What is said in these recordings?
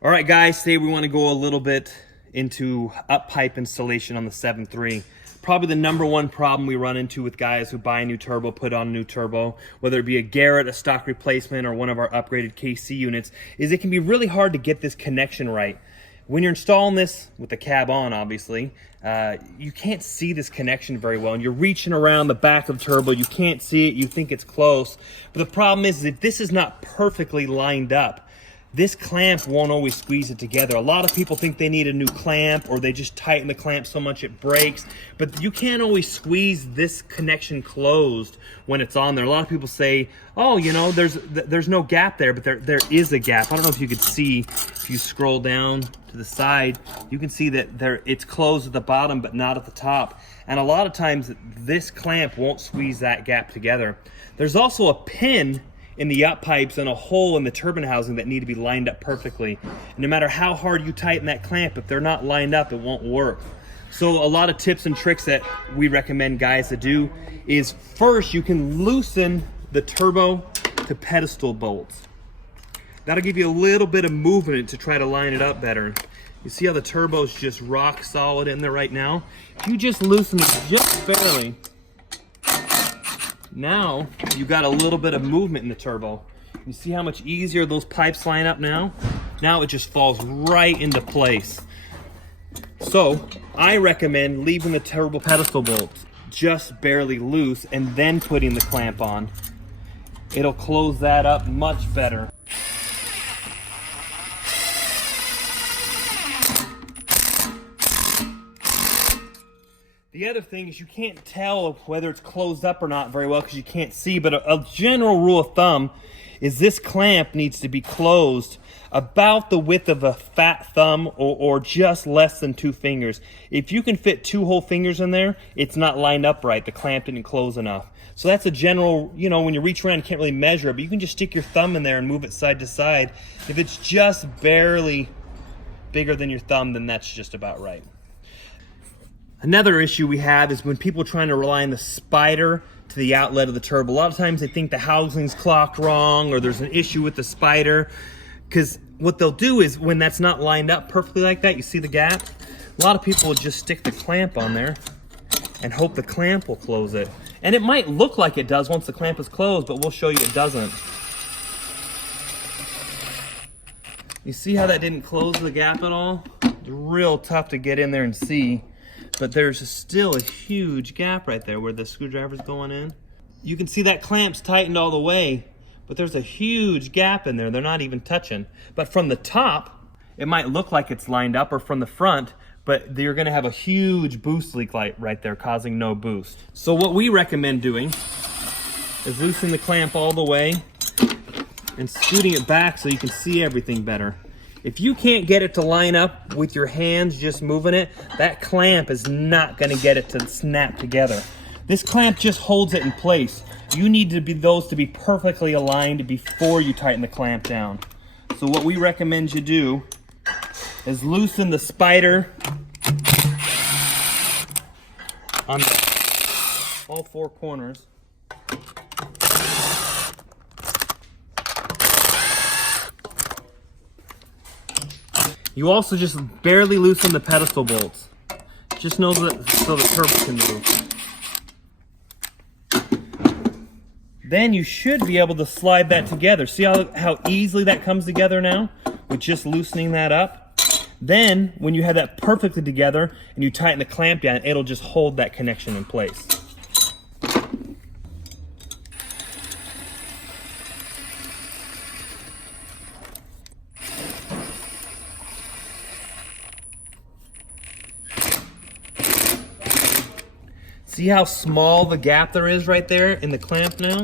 All right, guys, today we want to go a little bit into up pipe installation on the 7.3. Probably the number one problem we run into with guys who buy a new turbo, put on a new turbo, whether it be a Garrett, a stock replacement, or one of our upgraded KC units, is it can be really hard to get this connection right. When you're installing this with the cab on, obviously, you can't see this connection very well, and you're reaching around the back of the turbo, you can't see it, you think it's close, but the problem is if this is not perfectly lined up, this clamp won't always squeeze it together. A lot of people think they need a new clamp, or they just tighten the clamp so much it breaks, but you can't always squeeze this connection closed when it's on there. A lot of people say, oh, you know, there's no gap there, but there is a gap. I don't know if you could see, if you scroll down to the side, you can see that it's closed at the bottom but not at the top. And a lot of times this clamp won't squeeze that gap together. There's also a pin in the up pipes and a hole in the turbine housing that need to be lined up perfectly. And no matter how hard you tighten that clamp, if they're not lined up, it won't work. So a lot of tips and tricks that we recommend guys to do is, first, you can loosen the turbo to pedestal bolts. That'll give you a little bit of movement to try to line it up better. You see how the turbo's just rock solid in there right now? If you just loosen it just barely, now you got a little bit of movement in the turbo. You see how much easier those pipes line up now? Now it just falls right into place. So I recommend leaving the turbo pedestal bolts just barely loose and then putting the clamp on. It'll close that up much better. The other thing is you can't tell whether it's closed up or not very well because you can't see, but a general rule of thumb is this clamp needs to be closed about the width of a fat thumb or just less than 2 fingers. If you can fit 2 whole fingers in there, it's not lined up right. The clamp didn't close enough. So that's a general, you know, when you reach around, you can't really measure it, but you can just stick your thumb in there and move it side to side. If it's just barely bigger than your thumb, then that's just about right. Another issue we have is when people are trying to rely on the spider to the outlet of the turbo. A lot of times they think the housing's clocked wrong or there's an issue with the spider, because what they'll do is when that's not lined up perfectly like that, you see the gap? A lot of people will just stick the clamp on there and hope the clamp will close it. And it might look like it does once the clamp is closed, but we'll show you it doesn't. You see how that didn't close the gap at all? It's real tough to get in there and see. But there's still a huge gap right there where the screwdriver's going in. You can see that clamp's tightened all the way, but there's a huge gap in there. They're not even touching. But from the top, it might look like it's lined up, or from the front, but you're gonna have a huge boost leak light right there causing no boost. So what we recommend doing is loosening the clamp all the way and scooting it back so you can see everything better. If you can't get it to line up with your hands just moving it, that clamp is not going to get it to snap together. This clamp just holds it in place. You need those to be perfectly aligned before you tighten the clamp down. So what we recommend you do is loosen the spider on all 4 corners. You also just barely loosen the pedestal bolts. Just know that so the turbo can move. Then you should be able to slide that together. See how easily that comes together now with just loosening that up? Then when you have that perfectly together and you tighten the clamp down, it'll just hold that connection in place. See how small the gap there is right there in the clamp now?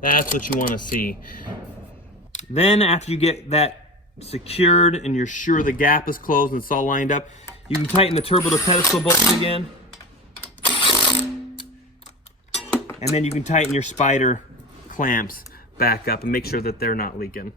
That's what you want to see. Then after you get that secured and you're sure the gap is closed and it's all lined up, you can tighten the turbo to pedestal bolts again. And then you can tighten your spider clamps back up and make sure that they're not leaking.